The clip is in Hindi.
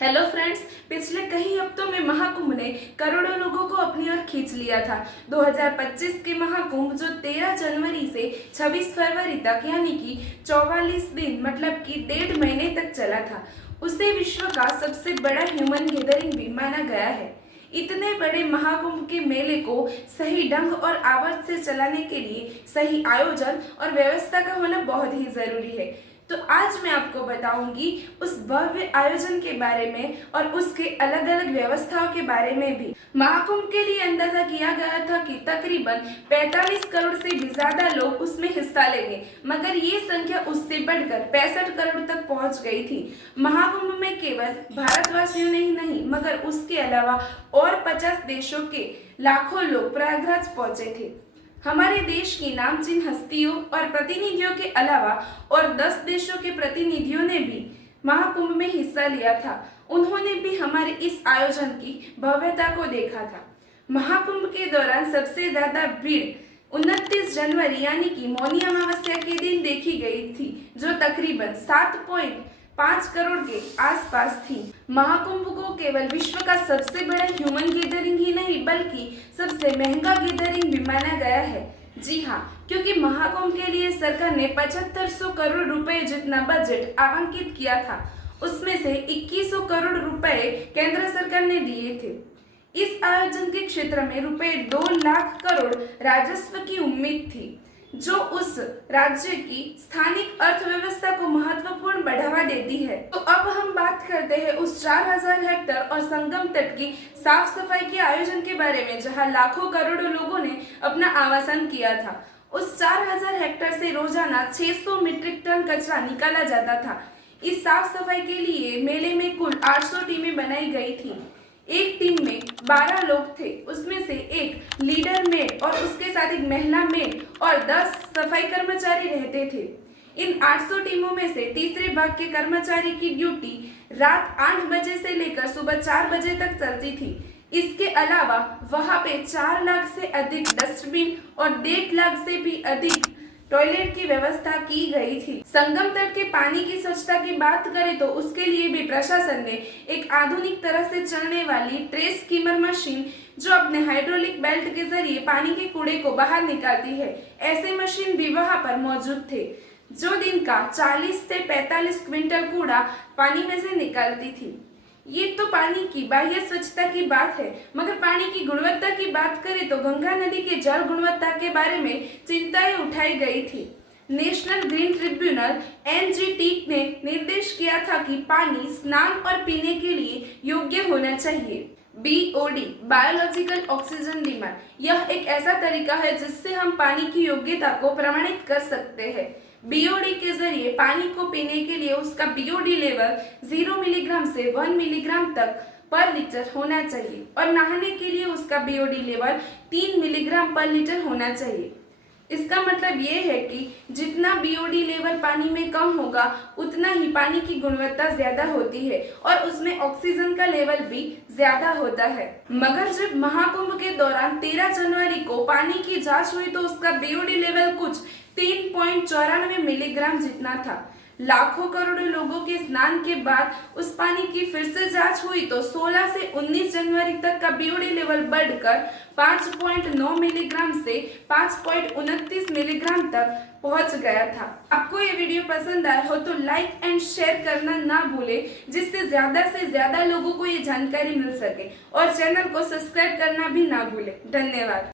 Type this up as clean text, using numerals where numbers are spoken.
हेलो फ्रेंड्स, पिछले कई हफ्तों में महाकुंभ ने करोड़ों लोगों को अपनी ओर खींच लिया था। 2025 के महाकुंभ जो 13 जनवरी से 26 फरवरी तक यानी कि 44 दिन मतलब कि 1.5 महीने तक चला था, उसे विश्व का सबसे बड़ा ह्यूमन गैदरिंग भी माना गया है। इतने बड़े महाकुंभ के मेले को सही ढंग और आवर्त से चलाने के लिए सही आयोजन और व्यवस्था का होना बहुत ही जरूरी है। तो आज मैं आपको बताऊंगी उस भव्य आयोजन के बारे में और उसके अलग अलग व्यवस्थाओं के बारे में भी। महाकुंभ के लिए अंदाजा किया गया था कि तकरीबन 45 करोड़ से भी ज्यादा लोग उसमें हिस्सा लेंगे, मगर ये संख्या उससे बढ़कर 65 करोड़ तक पहुंच गई थी। महाकुंभ में केवल भारतवासियों ने ही नहीं मगर उसके अलावा और 50 देशों के लाखों लोग प्रयागराज पहुंचे थे। हमारे देश की नामचीन हस्तियों और प्रतिनिधियों के अलावा और 10 देशों के प्रतिनिधियों ने भी महाकुंभ में हिस्सा लिया था। उन्होंने भी हमारे इस आयोजन की भव्यता को देखा था। महाकुंभ के दौरान सबसे ज्यादा भीड़ 29 जनवरी यानी कि मौनी अमावस्या के दिन देखी गई थी, जो तकरीबन 7.5 करोड़ के आसपास थी। महाकुंभ को केवल विश्व का सबसे बड़ा ह्यूमन गैदरिंग ही नहीं बल्कि सबसे महंगा गैदरिंग भी माना गया है। जी हाँ, क्योंकि महाकुंभ के लिए सरकार ने 7500 करोड़ रुपए जितना बजट आवंटित किया था, उसमें से 2100 करोड़ रुपए केंद्र सरकार ने दिए थे। इस आयोजन के क्षेत्र में रुपए 2 लाख करोड़ राजस्व की उम्मीद थी, जो उस राज्य की स्थानिक अर्थव्यवस्था को महत्वपूर्ण बढ़ावा देती है। तो अब हम बात करते हैं उस 4000 हेक्टेयर और संगम तट की साफ सफाई के आयोजन के बारे में, जहां लाखों करोड़ों लोगों ने अपना आवासन किया था। उस 4000 हेक्टेयर से रोजाना 600 मीट्रिक टन कचरा निकाला जाता था। इस साफ सफाई के लिए मेले में कुल 800 टीमें बनाई गई थी। एक टीम में 12 लोग थे, उसमें से एक लीडर मेड और उसके साथ एक महिला मेड और 10 सफाई कर्मचारी रहते थे। इन 800 टीमों में से तीसरे भाग के कर्मचारी की ड्यूटी रात 8 बजे से लेकर सुबह 4 बजे तक चलती थी। इसके अलावा वहां पे 4 लाख से अधिक डस्टबिन और 1.5 लाख से भी अधिक टॉयलेट की व्यवस्था की गई थी। संगम तट के पानी की स्वच्छता की बात करें तो उसके लिए भी प्रशासन ने एक आधुनिक तरह से चलने वाली ट्रेस स्कीमर मशीन, जो अपने हाइड्रोलिक बेल्ट के जरिए पानी के कूड़े को बाहर निकालती है, ऐसे मशीन भी वहां पर मौजूद थे, जो दिन का 40 से 45 क्विंटल कूड़ा पानी में से निकालती थी। ये तो पानी की बाह्य स्वच्छता की बात है, मगर पानी की गुणवत्ता की बात करें तो गंगा नदी के जल गुणवत्ता के बारे में चिंताएं उठाई गई थी। नेशनल ग्रीन ट्रिब्यूनल (एनजीटी) ने निर्देश किया था कि पानी स्नान और पीने के लिए योग्य होना चाहिए। BOD बायोलॉजिकल ऑक्सीजन डिमांड, यह एक ऐसा तरीका है जिससे हम पानी की योग्यता को प्रमाणित कर सकते हैं। BOD के जरिए पानी को पीने के लिए उसका BOD लेवल 0 मिलीग्राम से 1 मिलीग्राम तक पर लीटर होना चाहिए और नहाने के लिए उसका BOD लेवल 3 मिलीग्राम पर लीटर होना चाहिए। इसका मतलब ये है कि जितना BOD लेवल पानी में कम होगा उतना ही पानी की गुणवत्ता ज्यादा होती है और उसमें ऑक्सीजन का लेवल भी ज्यादा होता है। मगर जब महाकुंभ के दौरान 13 जनवरी को पानी की जांच हुई तो उसका BOD लेवल कुछ 3.94 मिलीग्राम जितना था। लाखों करोड़ों लोगों के स्नान के बाद उस पानी की फिर से जांच हुई तो 16 से 19 जनवरी तक का BOD लेवल बढ़कर 5.9 मिलीग्राम से 5.29 मिलीग्राम तक पहुंच गया था। आपको ये वीडियो पसंद आया हो तो लाइक एंड शेयर करना ना भूले, जिससे ज्यादा से ज्यादा लोगों को ये जानकारी मिल सके, और चैनल को सब्सक्राइब करना भी ना भूले। धन्यवाद।